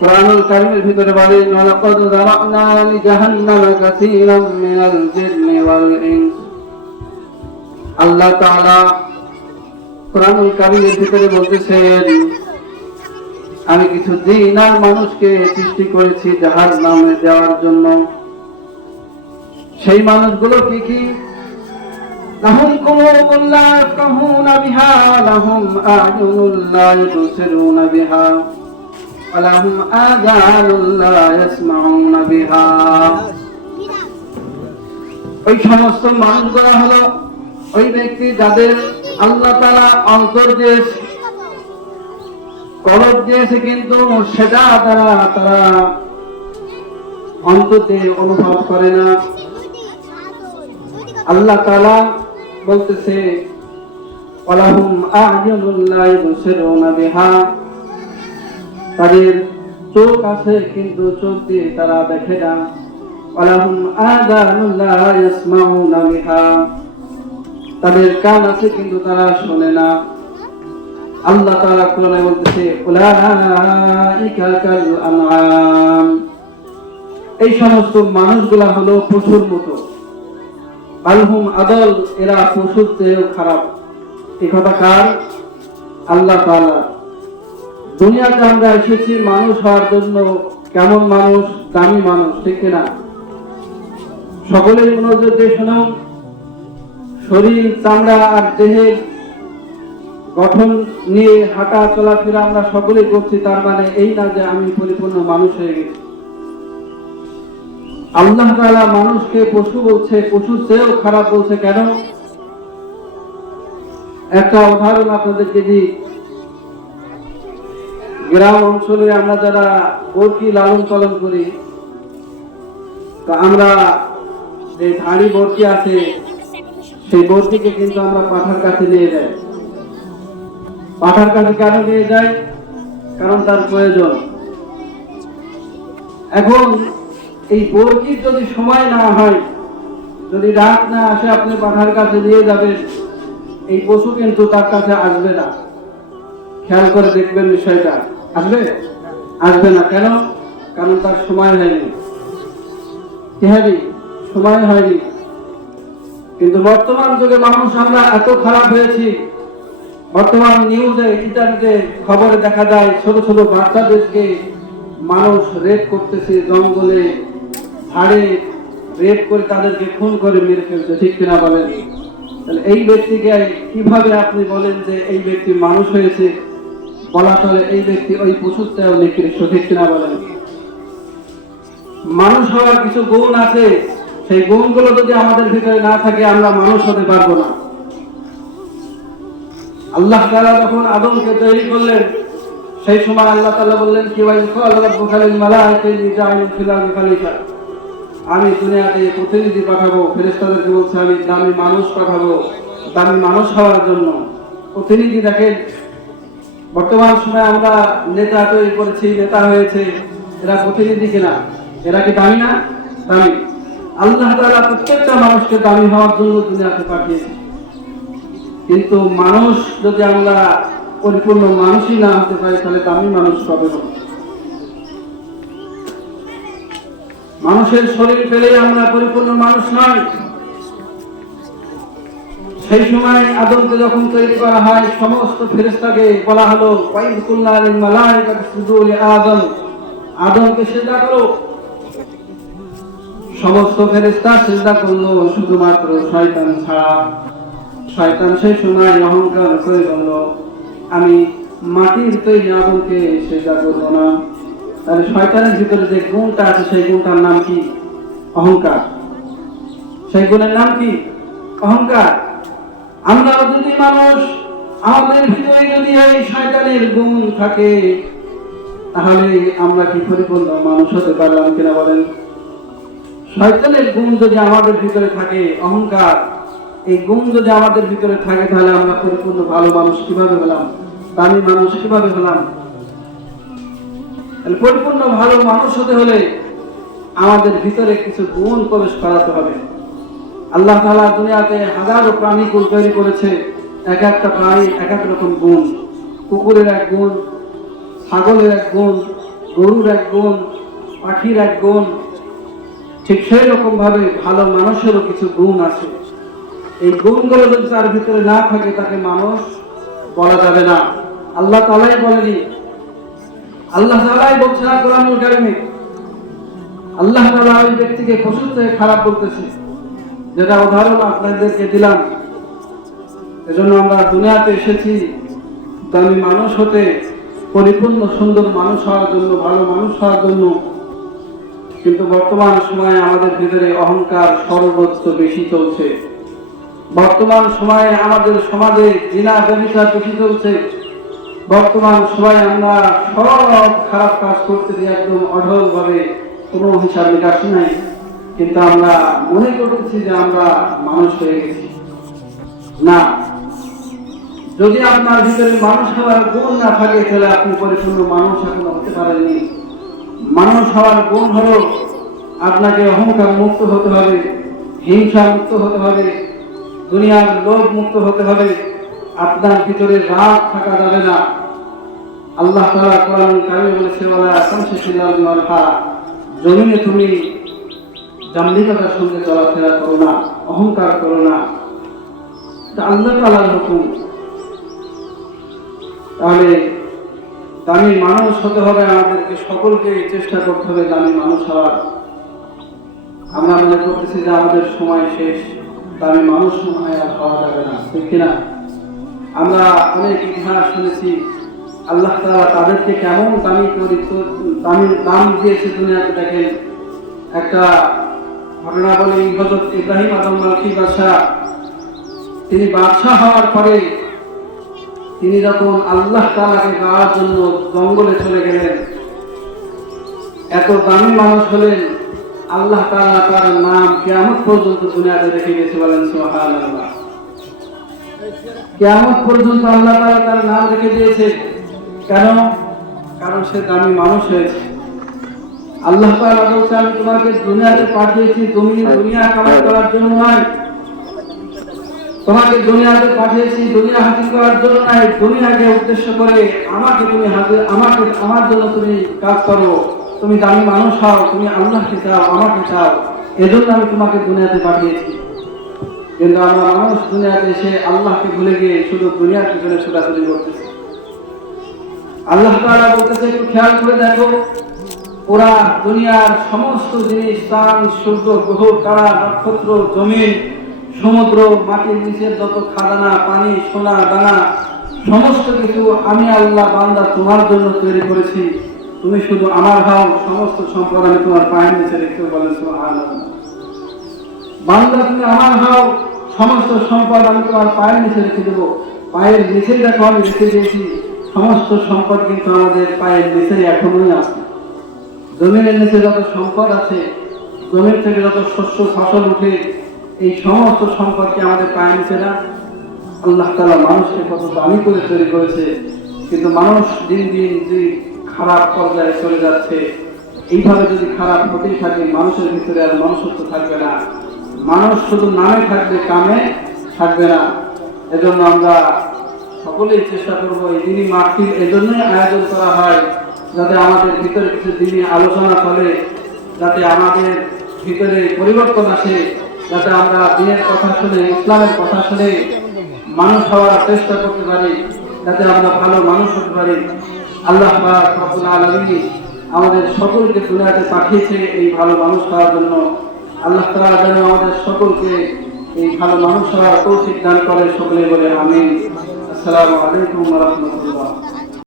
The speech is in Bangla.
কুরআনুল কারীমের ভিতরে বলেন ওয়ালাকাদ যারানা লিজাহান্নামা কাসীরাম মিনাল জিন্নি ওয়াল ইনস। আল্লাহ তাআলা কুরআনুল কারীমের ভিতরে বলতেছেন আমি কিছু জিন আর মানুষকে সৃষ্টি করেছি জাহান্নামে যাওয়ার জন্য। সেই মানুষগুলো কি? লাহুম কুলুবুন লা ইয়াফকাহুনা বিহা লাহুম আ'য়ুনুন লা ইবসিরুনা বিহা ওয়া লাহুম আযানুন লা ইয়াসমাউনা বিহা। ওই সমস্ত মানুষগুলো হলো ওই ব্যক্তি যাদের আল্লাহ তাআলা অন্তর দিয়েছে, কলব দিয়েছে, কিন্তু সেটা তারা অন্তরে অনুভব করে না। আল্লাহ তাআলা বলতেছে ওয়ালাহুম আ'য়ুনুন লা ইবসিরুনা বিহা, তাদের চোখ আছে কিন্তু চোখ দিয়ে তারা দেখে না। ওয়ালাহুম আযানুন লা ইয়াসমাউনা বিহা, তাদের কান আছে কিন্তু তারা শোনে না। আল্লাহ তাআলা কোরআনে বলতেছে উলাইকা কাল আনআম, এই সমস্ত মানুষগুলা হলো পশুর মতো। বালহুম আদল, এরা পশুর চেয়েও খারাপ। এই কথা কার? আল্লাহ তাআলা। দুনিয়াতে আমরা এসেছি মানুষ হওয়ার জন্য। কেমন মানুষ? দামি মানুষ, ঠিক কিনা? সকলেই মনোযোগ দিয়ে শুনুন। শরীর, চামড়া আর দেহের গঠন নিয়ে হাঁটা চলাফেরা আমরা সকলেই করছি, তার মানে এই না যে আমি পরিপূর্ণ মানুষ হয়ে গেছি। আল্লাহ তাআলা মানুষকে পশু বলছে, পশুর চেয়েও খারাপ বলছে। কেন? একটা উদাহরণ আপনাদেরকে দিই। গ্রাম অঞ্চলে আমরা যারা বরকি লালন পালন করি, তো আমরা যে ধাড়ি বরকি আছে সেই বরকিকে কিন্তু আমরা পাঠার কাছে নিয়ে যাই। পাঠার কাছে কেন নিয়ে যাই? কারণ তার প্রয়োজন। এখন এই বরকির যদি সময় না হয়, যদি রাত না আসে, আপনি পাঠার কাছে নিয়ে যাবেন, এই পশু কিন্তু তার কাছে আসবে না। খেয়াল করে দেখবেন বিষয়টা। আসবে না। কেন? কারণ তার সময় হয়নি। সময় হয়নি। কিন্তু বর্তমান যুগে মানুষ আমরা এত খারাপ হয়েছি, বর্তমান নিউজে, ইন্টারনেটে, খবরে দেখা যায় ছোট ছোট বাচ্চাদেরকে মানুষ রেপ করতেছে, জঙ্গলে ঝাড়ে রেপ করে তাদেরকে খুন করে মেরে ফেলছে, ঠিক কিনা বলেন? তাহলে এই ব্যক্তিকে কিভাবে আপনি বলেন যে এই ব্যক্তি মানুষ হয়েছে? বলা চলে এই ব্যক্তি ওই পশুর চেয়েও নিকৃষ্ট, ঠিক কিনা বলেন? মানুষ হওয়ার কিছু গুণ আছে, সেই গুণগুলো যদি আমাদের ভিতরে না থাকে আমরা মানুষ হতে পারবো না। আল্লাহ তাআলা যখন আদমকে তৈরি করলেন, সেই সময় আল্লাহ তাআলা বললেন কি আমি দুনিয়াতে প্রতিনিধি পাঠাবো। ফেরেশতাদেরকে বলছে আমি দামি মানুষ পাঠাবো, দামি মানুষ হওয়ার জন্য প্রতিনিধি। দেখেন বর্তমান সময়ে আমরা নেতা তৈরি করেছি, নেতা হয়েছে, এরা প্রতিনিধি কিনা? এরা কি দামি না? দামি। আল্লাহ তাআলা প্রত্যেকটা মানুষকে দামি হওয়ার জন্য দুনিয়াতে পাঠিয়েছে। কিন্তু মানুষ যদি আমরা পরিপূর্ণ মানুষই না হতে পারি, তাহলে দামি মানুষ কবে হবে? মানুষের শরীর পেলেই আমরা পরিপূর্ণ মানুষ নয়। সেই সময় আদমকে যখন তৈরি করা হয়, সমস্ত ফেরেশতাকে বলা হলো ওয়াইদ কুল্লা লিল মালাইকাতি ইসজুদু লিআদম, আদমকে সিজদা করো। সমস্ত ফেরেশতা সিজদা করলো, শুধুমাত্র শয়তান ছাড়া। শয়তান সেই সময় অহংকার করে বলল আমি মাটির তৈরি আদমকে সিজদা করব না। তাহলে শয়তানের ভিতরে যে গুণটা আছে সেই গুণটার নাম কি? অহংকার। সেই গুণের নাম কি? অহংকার। আমরা যদি মানুষ, আমাদের ভিতরে যদি এই শয়তানের গুণ থাকে, তাহলে আমরা কি পরিপূর্ণ মানুষ হতে পারলাম কিনা বলেন? শয়তানের গুণ যদি আমাদের ভিতরে থাকে, অহংকার, এই গুণ যদি আমাদের ভিতরে থাকে, তাহলে আমরা পরিপূর্ণ ভালো মানুষ কিভাবে হলাম? দামি মানুষ কিভাবে হলাম? পরিপূর্ণ ভালো মানুষ হতে হলে আমাদের ভিতরে কিছু গুণ প্রবেশ করাতে হবে। আল্লাহ তাআলা দুনিয়াতে হাজারো প্রাণী তৈরি করেছে, এক একটা প্রাণী এক এক রকম গুণ। কুকুরের এক গুণ, ছাগলের এক গুণ, গরুর এক গুণ, পাখির এক গুণ, ঠিক সেই রকম ভাবে ভালো মানুষেরও কিছু গুণ আছে। এই গুণগুলো যদি তার ভিতরে না থাকে তাকে মানুষ বলা যাবে না। আল্লাহ তাআলাই বলেনি, আল্লাহ তাআলাই বলছেন কোরআনুল কারীমে, আল্লাহ তাআলা ওই ব্যক্তিকে পশুর থেকে খারাপ বলতেছে, যেটা উদাহরণ আপনাদেরকে দিলাম। এজন্য আমরা দুনিয়াতে এসেছি দামি মানুষ হতে, পরিপূর্ণ সুন্দর মানুষ হওয়ার জন্য, ভালো মানুষ হওয়ার জন্য। কিন্তু বর্তমান সময়ে আমাদের ভিতরে অহংকার সর্বোচ্চ বেশি চলছে। বর্তমান সময়ে আমাদের সমাজে জিনা ব্যভিচার বেশি চলছে। বর্তমান সময়ে আমরা সব খারাপ কাজ করতে দিয়ে একদম অঢল ভাবে, কোনো হিসাব নিকাশ নাই, কিন্তু আমরা মনে করতেছি যে আমরা মানুষ হয়ে গেছি। না, যদি আপনার ভিতরে মানুষ হওয়ার গুণ না থাকে তাহলে আপনি পরিপূর্ণ মানুষ এখনো হতে পারেননি। মানুষ হওয়ার গুণ হলো আপনাকে অহংকার মুক্ত হতে হবে, হিংসা মুক্ত হতে হবে, দুনিয়ার লোভ মুক্ত হতে হবে। আপনার ভিতরে রাগ থাকা যাবে না। আল্লাহ তাআলা কোরআনুল কারীমে বলেছে, ওয়ালা তামশিল মারহা, জমিনে তুমি দাম্ভিকতার সঙ্গে চলাফেরা করো না, অহংকার করো না। এটা আল্লাহ তাআলার হুকুম। তাহলে দামি মানুষ হতে হবে, আমাদেরকে সকলকে চেষ্টা করতে হবে দামি মানুষ হওয়ার। আমরা মনে করতেছি যে আমাদের সময় শেষ, দামি মানুষ মনে হয় আর হওয়া যাবে না, ঠিক কিনা? আমরা অনেক ইতিহাস শুনেছি, আল্লাহ তাআলা তাদেরকে কেমন দাম দিয়েছে দুনিয়াতে। দেখেন, একটা ঘটনা বলি, হযরত ইব্রাহিম আদম মালকি বাদশাহ, তিনি বাদশাহ হওয়ার পরে তিনি যখন আল্লাহ তাআলাকে গাওয়ার জন্য জঙ্গলে চলে গেলেন, এত দামি মানুষ হলেন, আল্লাহ তাআলা তার নাম কিয়ামত পর্যন্ত দুনিয়াতে রেখে গেছে। বলেন সুবহানাল্লাহ। কিয়ামত পর্যন্ত আল্লাহ তাআলা তার নাম রেখে দিয়েছে। কেন? কারণ সে দামি মানুষ হয়েছে। আল্লাহ তাআলা বলছেন, আমি তোমাকে দুনিয়াতে পাঠিয়েছি তুমি দুনিয়া কামাই করার জন্য নয়, তোমাকে দুনিয়াতে পাঠিয়েছি দুনিয়া হাসিল করার জন্য নয়, দুনিয়াকে উদ্দেশ্য করে আমাকে তুমি আমার জন্য তুমি কাজ করো, তুমি দামি মানুষ হও, তুমি আল্লাহকে চাও, আমাকে চাও, এজন্য আমি তোমাকে দুনিয়াতে পাঠিয়েছি। কিন্তু আমরা মানুষ দুনিয়াতে এসে আল্লাহকে ভুলে গিয়ে শুধু দুনিয়ার পিছনে ছোটাছুটি করতেছি। আল্লাহ তাআলা বলতেছে, একটু খেয়াল করে দেখো, পুরা দুনিয়ার সমস্ত জিনিস, চাঁদ, সূর্য, গ্রহ, তারা, নক্ষত্র, জমিন, সমুদ্র, মাটির নিচের যত খাদানা, পানি, সোনা দানা, সমস্ত কিছু আমি আল্লাহ বান্দা তোমার জন্য তৈরি করেছি। তুমি শুধু আমার হও, সমস্ত সম্পদ আমি তোমার পায়ের নিচে রেখে। বলেন সুবহানাল্লাহ। বান্দা তুমি আমার হও, সমস্ত সম্পদ আমি তোমার পায়ের নিচে রেখে দেবো। পায়ের নিচে দেখো আমি রেখে দিয়েছি সমস্ত সম্পদ, কিন্তু আমাদের পায়ের নিচে এখনোই আছে। জমিনের নিচে যত সম্পদ আছে, জমির থেকে যত শস্য ফসল উঠে, এই সমস্ত সম্পদকে আমাদের পায়ের নিচে না। আল্লাহ তাআলা মানুষকে কত দামি করে তৈরি করেছে, কিন্তু মানুষ দিন দিন যে খারাপ পর্যায়ে চলে যাচ্ছে। এইভাবে যদি খারাপ হতেই থাকে, মানুষের ভিতরে আর মনুষ্যত্ব থাকবে না। মানুষ শুধু নামে থাকবে, কামে থাকবে না। এজন্য আমরা সকলেই চেষ্টা করবো, এই দিনই মাহফিল এজন্যই আয়োজন করা হয়, যাতে আমাদের ভিতরে কিছু দিনই আলোচনা চলে, যাতে আমাদের ভিতরে পরিবর্তন আসে, যাতে আমরা দিনের কথা শুনে, ইসলামের কথা শুনে মানুষ হওয়ার চেষ্টা করতে পারি, যাতে আমরা ভালো মানুষ হতে পারি। আল্লাহ পাক রব্বুল আলামিন আমাদের সকলকে দুনিয়াতে পাঠিয়েছে এই ভালো মানুষ হওয়ার জন্য। আল্লাহ তাআলা যেন আমাদের সকলকে এই ভালো মানুষ হওয়ার তৌফিক দান করে। সকলে বলে আমিন। আসসালামু আলাইকুম ওয়া রাহমাতুল্লাহ।